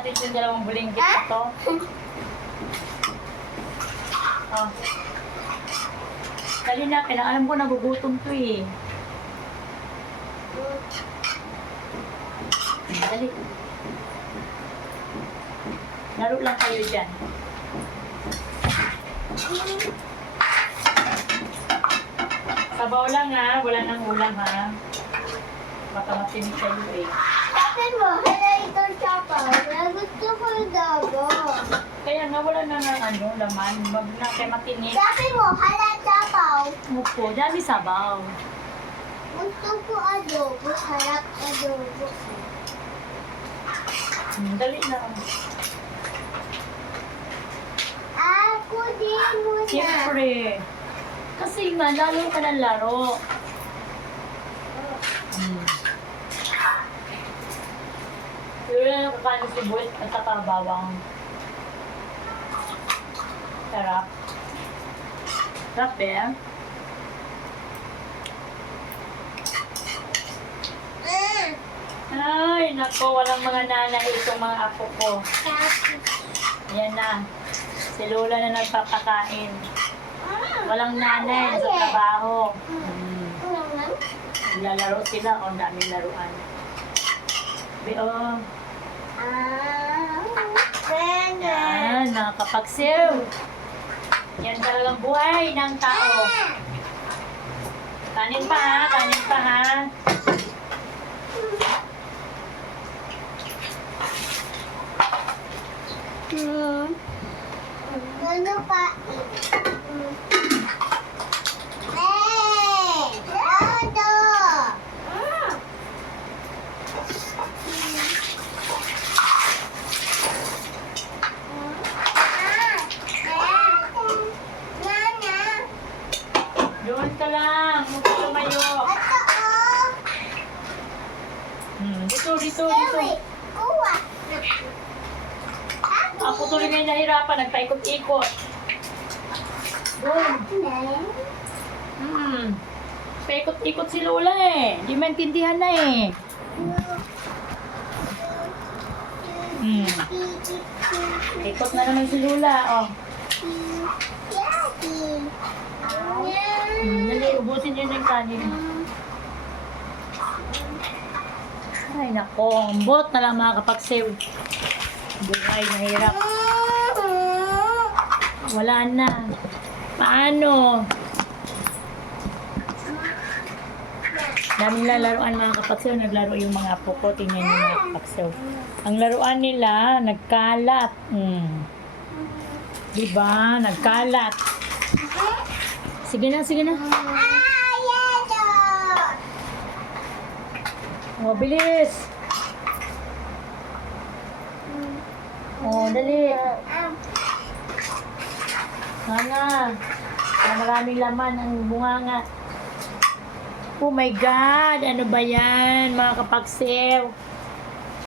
natin yung dalawang bulinggit na to. Oh. Dali na, alam ko nagugutom to eh. Dali. Laro lang kayo dyan. Sabaw lang ha, wala nang ulam ha. Baka matinig kayo eh. Sabi mo, hala itong sapaw. Gusto ko yung gabo. Kaya nga wala na ng laman. Wag na kay matinig. Sabi mo, hala sapaw. Opo, dami sabaw. Gusto ko adobo. Harap adobo. Dali na. Ako din muna. Siyempre. Kasi nga, lalo ka ng laro. Pero na nakakain si Boy at saka bawang. Sarap. Sarap eh. Ay, nako, walang mga nanay itong mga apo ko. Yan na. Si Lola na nagpapakain. Walang nanay sa trabaho. Lalaro sila o daming laruan. Bio. Yan, nakakapagsiw. Yan talagang buhay ng tao. Kanin pa ha, kanin pa ha. Ano pa? Lodo! Doon ka lang, huwag ka lumayo. Dito. Kuha. Ako tuloy ngayon nahirapan, nagpaikot-ikot. Doon. Paikot-ikot si Lola eh. Hindi maintindihan na eh. Ikot na naman si Lola, oh. Dali, ubusin niyo na yung kanin. Ay, nako. Ang bot na lang makakapag-save. Buhay, mahirap. Wala na. Paano? Daming lalaroan mga kapagsaw. Naglaro yung mga apo ko. Tingnan yung mga kapagsaw. Ang laruan nila, nagkalat. Diba? Nagkalat. Sige na. Oh, bilis. Oh, dali. Nga. Maraming laman ang bunganga. Oh my God! Ano ba yan, mga kapagsew?